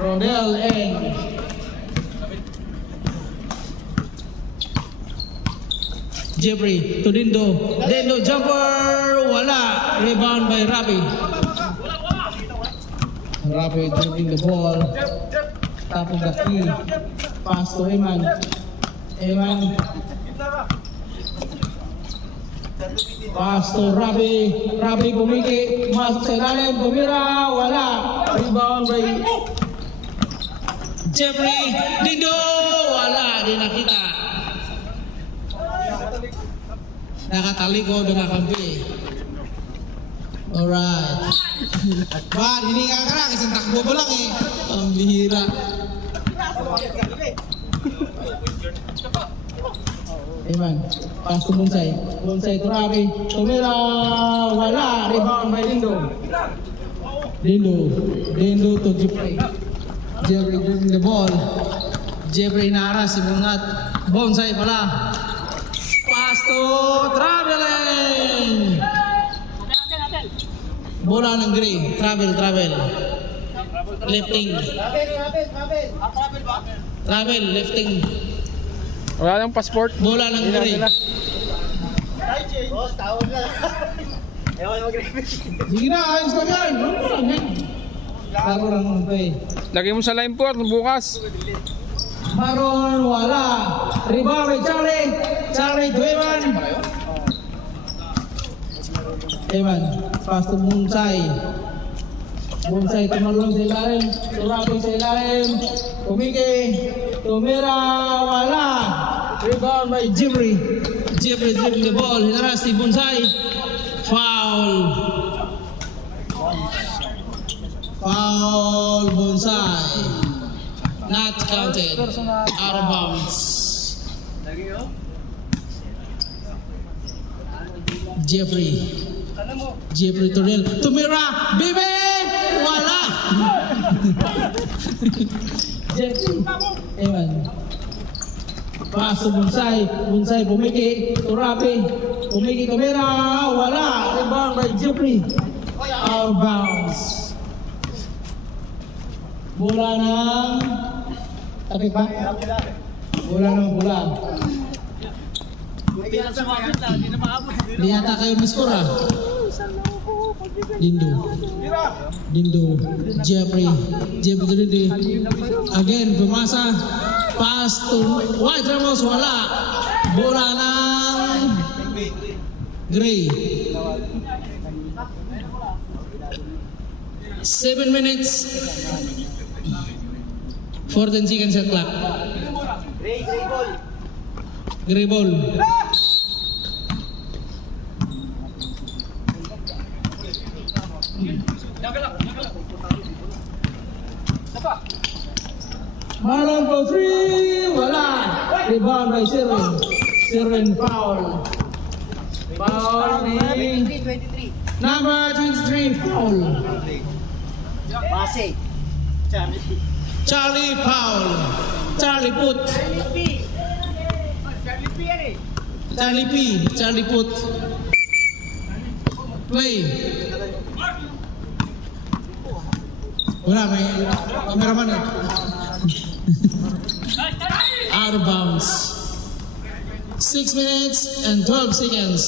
Rodel and Jeffrey to Dindo. Dindo jumper, wala. Rebound by Rabi. Rabi taking the ball. Top of the key. Pass to Eman. Eman. Pass to Rabi. Rabi kumiki. Masuk sa ilalim. Tumira. Wala. Rebound by Jeffrey. Dindo. Wala. Di nakita. Nakatali ko dengan kampi. Alright. Ba, hindi ka lang. Isang takbo mo lang eh. Ang bihira. Eman. Pass to Bonsai. Bonsai to Rabi. Tumira. Wala. Rebound by Dindo. Dindo to Jeffrey. Jeffrey doing the ball. Jeffrey naras. Simungat. Bonsai pala. Pass to Traveling. Bola ng Gray. Travel. Lifting. Travel, lifting. Wala nang passport. Bola ng Gray. Boss, tawag na. Ewan mag-repeat. Sige na, ayos na yan. Laro lang ang pay. Lagay mo sa line port bukas. Maron, wala. Rebound by Charlie. Charlie to Eman. Eman, pass to Bonsai. Bonsai tumalong sa ilalim. Turabi sa ilalim. Kumiki. Tumira, wala. Rebound by Jeffrey. Jeffrey dribbling the ball. Hinaras si Bonsai. Foul. Foul Bonsai. Not counted. Out of bounds. Jeffrey Torrell. Tumira. Bibi! Wala! Jeffrey. Ewan. Pass to Bonsai. Bonsai pumiki. Turapi. Pumiki Tumira. Wala. Rebound by Jeffrey. Out of bounds. Bola ng tapi pa? Bola ng bola. Di yata kayo miskor ah. Dindo. Jeffrey again pumasa. Pass to White Ramos. Wala. Bola ng Gray. 7 minutes 14 seconds at clock. Gray ball. Marlon for 3. Wala. Rebound by Sirren foul. Foul ni 23. number 23 foul. Base. Charlie foul. Charlie put. Charlie put. Play. Wala, may cameraman eh. Out of bounds. 6 minutes and 12 seconds.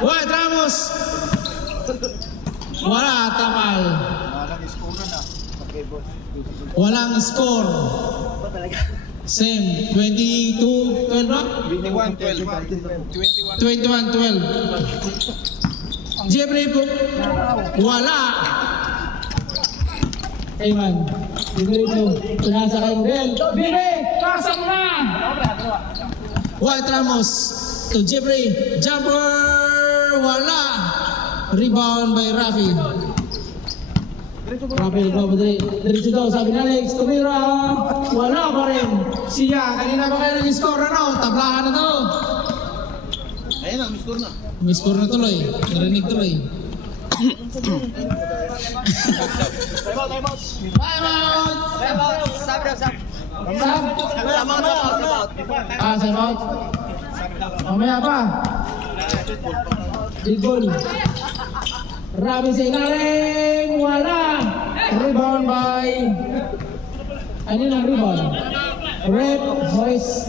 White Ramos. Wala, tamal. Walang score. Same. 22-12 ba? 21-12. Jeffrey po. Wala. Eman. Dito. Pinasa kay Miguel. Bibi! Pasok na! White Ramos to Jeffrey. Jumper! Wala. Rebound by Rafi. Rafi, diretso daw, sabi ni Alex, tumira. Wala pa rin. Siya, kanina pa kayo nag-score, ano? Tablahan na to. Ayun na, miss score na. May-score na tuloy. Narinig tuloy. Time out. Time out! Stop. Sab? Time out. Ah, time out? Mamaya pa. Big goal. Robin sa ilalim, wala. Rebound by, ano yung rebound? Red Boys.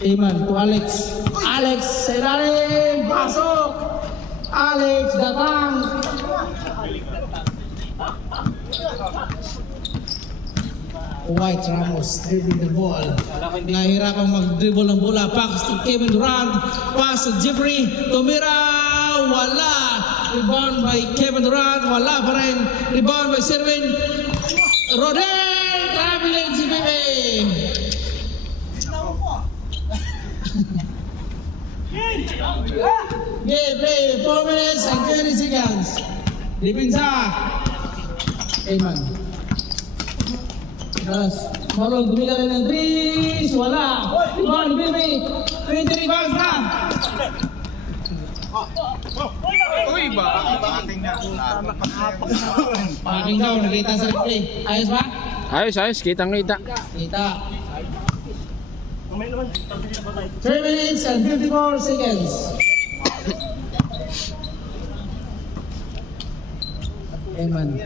Iman to Alex. Alex sa ilalim, pasok. Alex datang. White Ramos dribbling the ball. Nahihirapang mag-dribble ng bola. Pass to Kevin Durant. Pass to Jeffrey. Tumira. Wala. Rebound by Kevin Durant. Wala pa rin. Rebound by Sherwin. Rodel. Traveling si Bebe. Game play. 4 minutes and 20 seconds. Dipinsa. Eman. Terus, Marlon tumila rin ng 3, wala. Rebound, Bibi. 20 rebounds na. Uy ba? Paking daw, nakita sa replay. Ayos ba? Ayos, kitang-kita. Kita. 3 minutes and 54 seconds. Eman.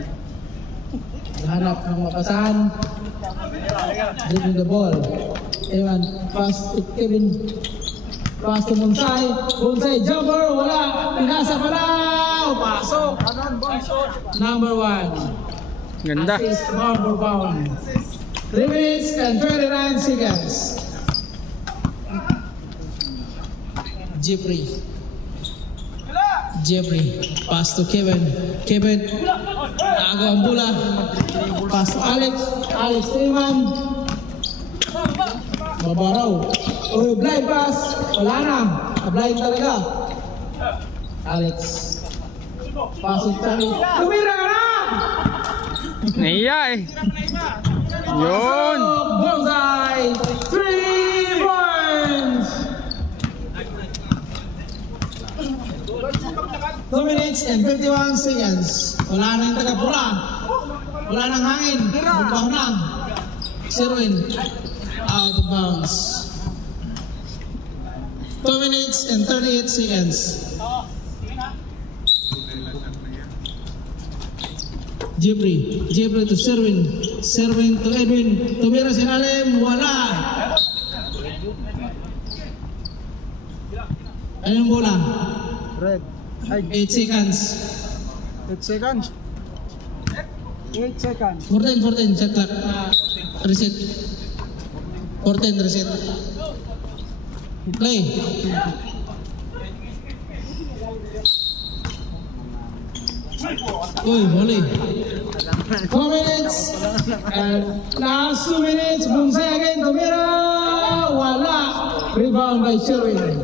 Hanap ng mapasahan. Dribbling the ball. Eman, pass to Kevin. Pass to Bonsai. Bonsai jumper, wala. Pinasa pala. Pasok. Number 1. Ganda. Assist, number 1. 3 minutes and 29 seconds. Jeffrey. Pass to Kevin. Kevin. Nago ang bola. Pass to Alex. Alex Eman. Babaraw. Uy, blind pass. Wala na. Blind talaga. Alex. Pass to Charlie. Tumira ka na! Nahiya eh. Yun. Bonsai. 3 points. 2 minutes and 51 seconds. Wala na yung taga-pula. Wala nang hangin. Bumbaho na. Sherwin. Out of bounds. 2 minutes and 38 seconds. Jeffrey to Sherwin. Sherwin to Edwin. Tumira si Alem. Wala. Anong bola? Red. 8 seconds. 8 seconds. 8 seconds. 14, shot clock. Reset. 14, reset. Play. Uy, huli. 4 minutes. And last 2 minutes. Bonsai again. Tumira. Wala. Rebound by Sherwin.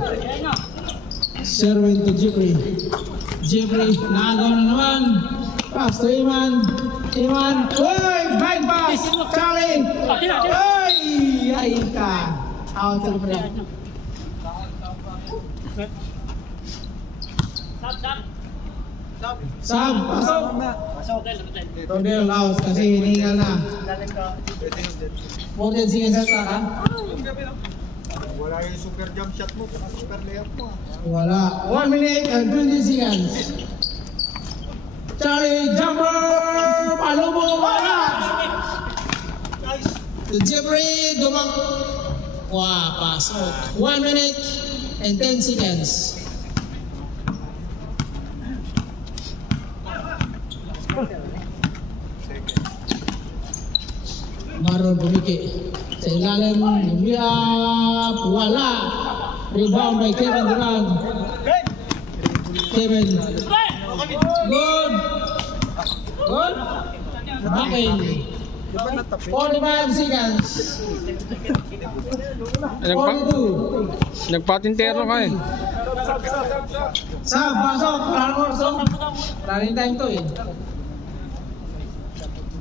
Sherwin to Jeffrey. Jeffrey, nagaw na naman. Pass to Iman. Iman. Uy! Blind pass! Charlie! Uy! Ay ka. Out to the break. Sam, pasok! Todel out kasi hinihingal na. 14 seconds sa ka? Wala yung super jump shot mo, saka super layup mo. Wala. 1 minute and 20 seconds. Charlie jumper! Palubo! Wala! To Jeffrey, dumang... Wah, pasok. 1 minute and 10 seconds. Marlon bumiki. Sa ilalim, lumiyap, wala. Rebound by Kevin Durant. Kevin. Good. Good. Backing. 45 seconds. 42. Nagpatintero ka eh. Sam, pasok. Running time to eh.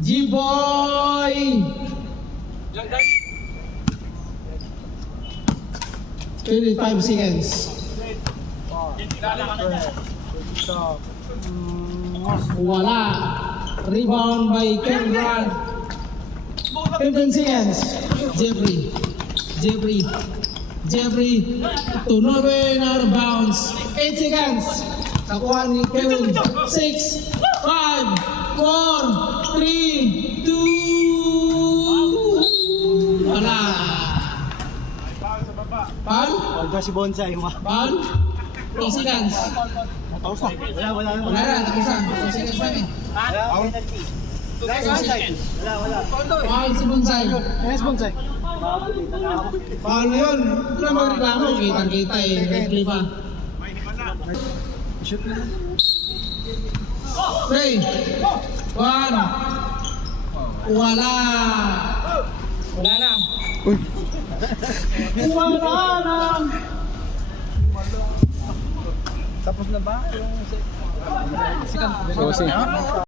G-Boy. 25 seconds. Wala. Rebound by Kevin Durant. 15 seconds. Jeffrey. Jeffrey to Norway out of bounds. 8 seconds. Nakuha ni Kevin. 6, 5, 4, 3, 2. Wala. Pan? Pagka si Bonsai mo. Pan? 2 seconds. Wala. Wala na, tapusan. 2 seconds lang eh. Paul si Bonsai. Yes, Bonsai. Paano yun? Ito na magreklamo. Kitang-kita eh. Replay pa. Shoot na. 3, 1. Wala. Wala na. Uy. Wala na. Tapos na ba? Susi.